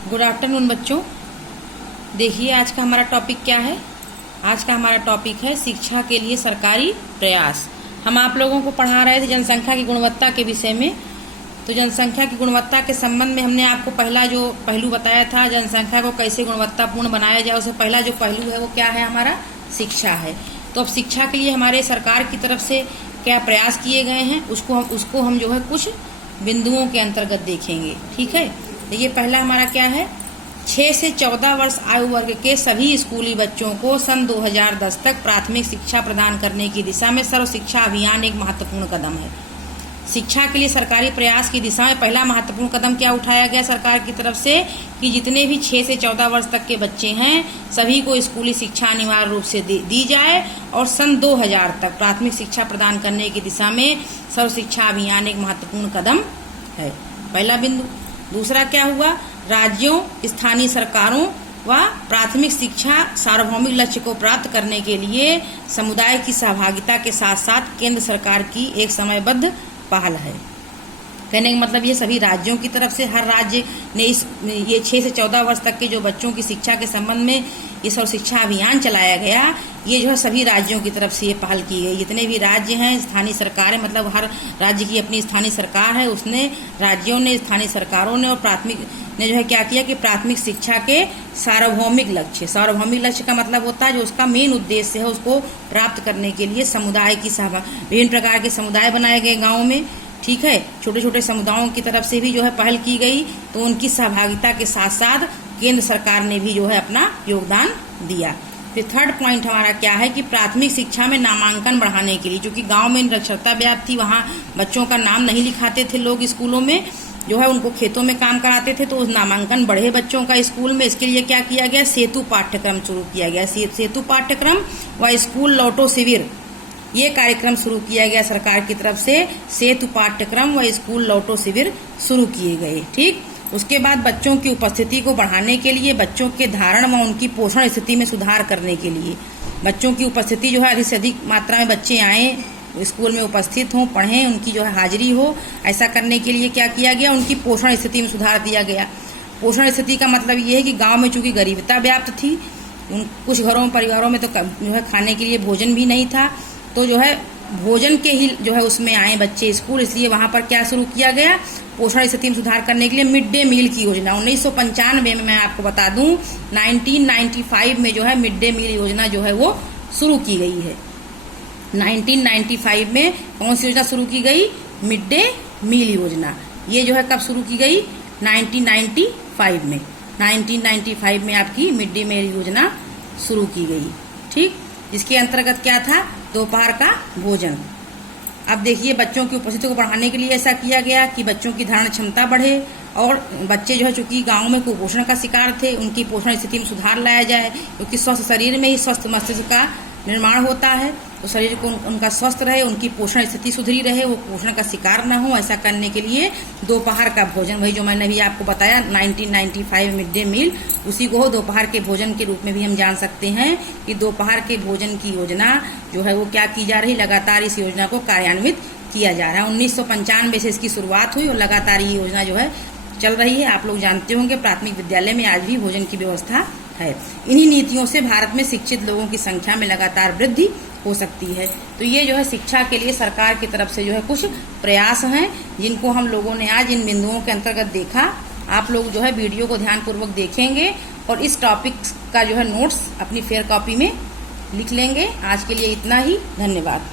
Good afternoon बच्चों। देखिए आज का हमारा टॉपिक क्या है। आज का हमारा टॉपिक है शिक्षा के लिए सरकारी प्रयास। हम आप लोगों को पढ़ा रहे थे जनसंख्या की गुणवत्ता के विषय में। तो जनसंख्या की गुणवत्ता के संबंध में हमने आपको पहला जो पहलू बताया था, जनसंख्या को कैसे गुणवत्तापूर्ण बनाया जाए, उससे पहला जो पहलू है वो क्या है, हमारा शिक्षा है। तो अब शिक्षा के लिए हमारे सरकार की तरफ से क्या प्रयास किए गए हैं उसको हम जो है कुछ बिंदुओं के अंतर्गत देखेंगे। ठीक है, देखिए पहला हमारा क्या है, 6 से 14 वर्ष आयु वर्ग के सभी स्कूली बच्चों को सन 2010 तक प्राथमिक शिक्षा प्रदान करने की दिशा में सर्व शिक्षा अभियान एक महत्वपूर्ण कदम है। शिक्षा के लिए सरकारी प्रयास की दिशा में पहला महत्वपूर्ण कदम क्या उठाया गया सरकार की तरफ से कि जितने भी 6 से 14 वर्ष तक के बच्चे हैं सभी को स्कूली शिक्षा अनिवार्य रूप से दी जाए और सन 2000 तक प्राथमिक शिक्षा प्रदान करने की दिशा में सर्व शिक्षा अभियान एक महत्वपूर्ण कदम है। पहला बिंदु। दूसरा क्या हुआ, राज्यों, स्थानीय सरकारों व प्राथमिक शिक्षा सार्वभौमिक लक्ष्य को प्राप्त करने के लिए समुदाय की सहभागिता के साथ साथ केंद्र सरकार की एक समयबद्ध पहल है। कहने का मतलब ये सभी राज्यों की तरफ से हर राज्य ने ये 6 से 14 वर्ष तक के जो बच्चों की शिक्षा के संबंध में ये सर्व शिक्षा अभियान चलाया गया, ये जो है सभी राज्यों की तरफ से ये पहल की गई। जितने भी राज्य हैं, स्थानीय सरकार है, मतलब हर राज्य की अपनी स्थानीय सरकार है, उसने राज्यों ने, स्थानीय सरकारों ने और प्राथमिक ने जो है क्या किया कि प्राथमिक शिक्षा के सार्वभौमिक लक्ष्य का मतलब होता है जो उसका मेन उद्देश्य है उसको प्राप्त करने के लिए समुदाय की विभिन्न प्रकार के समुदाय बनाए गए गाँव में। ठीक है, छोटे छोटे समुदायों की तरफ से भी जो है पहल की गई, तो उनकी सहभागिता के साथ साथ केंद्र सरकार ने भी जो है अपना योगदान दिया। फिर थर्ड पॉइंट हमारा क्या है कि प्राथमिक शिक्षा में नामांकन बढ़ाने के लिए, क्योंकि गांव में निरक्षरता व्याप्त थी, वहां बच्चों का नाम नहीं लिखाते थे लोग स्कूलों में, जो है उनको खेतों में काम कराते थे, तो उस नामांकन बढ़े बच्चों का स्कूल में। इसके लिए क्या किया गया, सेतु पाठ्यक्रम शुरू किया गया। सेतु पाठ्यक्रम व स्कूल लौटो शिविर, ये कार्यक्रम शुरू किया गया सरकार की तरफ से। सेतु पाठ्यक्रम व स्कूल लौटो शिविर शुरू किए गए। ठीक, उसके बाद बच्चों की उपस्थिति को बढ़ाने के लिए, बच्चों के धारण व उनकी पोषण स्थिति में सुधार करने के लिए, बच्चों की उपस्थिति जो है अधिक से अधिक मात्रा में बच्चे आए स्कूल में, उपस्थित हों, पढ़ें, उनकी जो है हाजिरी हो, ऐसा करने के लिए क्या किया गया, उनकी पोषण स्थिति में सुधार दिया गया। पोषण स्थिति का मतलब ये है कि गाँव में चूंकि गरीबता व्याप्त थी, कुछ घरों परिवारों में तो जो है खाने के लिए भोजन भी नहीं था, तो जो है भोजन के ही जो है उसमें आए बच्चे स्कूल, इसलिए वहां पर क्या शुरू किया गया, पोषण स्थिति में सुधार करने के लिए मिड डे मील की योजना 1995 में, मैं आपको बता दूं 1995 में जो है मिड डे मील योजना जो है वो शुरू की गई है। 1995 में कौन सी योजना शुरू की गई, मिड डे मील योजना। ये जो है कब शुरू की गई, 1995 में। 1995 में आपकी मिड डे मील योजना शुरू की गई। ठीक, जिसके अंतर्गत क्या था, दोपहर का भोजन। अब देखिए बच्चों की उपस्थिति को बढ़ाने के लिए ऐसा किया गया कि बच्चों की धारण क्षमता बढ़े और बच्चे जो है चूंकि गांव में कुपोषण का शिकार थे, उनकी पोषण स्थिति में सुधार लाया जाए, क्योंकि स्वस्थ शरीर में ही स्वस्थ मस्तिष्क का निर्माण होता है। तो शरीर को उनका स्वस्थ रहे, उनकी पोषण स्थिति सुधरी रहे, वो पोषण का शिकार न हो, ऐसा करने के लिए दोपहर का भोजन, वही जो मैंने भी आपको बताया 1995 मिड डे मील, उसी को दोपहर के भोजन के रूप में भी हम जान सकते हैं कि दोपहर के भोजन की योजना जो है वो क्या की जा रही, लगातार इस योजना को कार्यान्वित किया जा रहा है। 1995 से इसकी शुरुआत हुई और लगातार ये योजना जो है चल रही है। आप लोग जानते होंगे प्राथमिक विद्यालय में आज भी भोजन की व्यवस्था है। इन्हीं नीतियों से भारत में शिक्षित लोगों की संख्या में लगातार वृद्धि हो सकती है। तो ये जो है शिक्षा के लिए सरकार की तरफ से जो है कुछ प्रयास हैं, जिनको हम लोगों ने आज इन बिंदुओं के अंतर्गत देखा। आप लोग जो है वीडियो को ध्यानपूर्वक देखेंगे और इस टॉपिक का जो है नोट्स अपनी फेयर कॉपी में लिख लेंगे। आज के लिए इतना ही, धन्यवाद।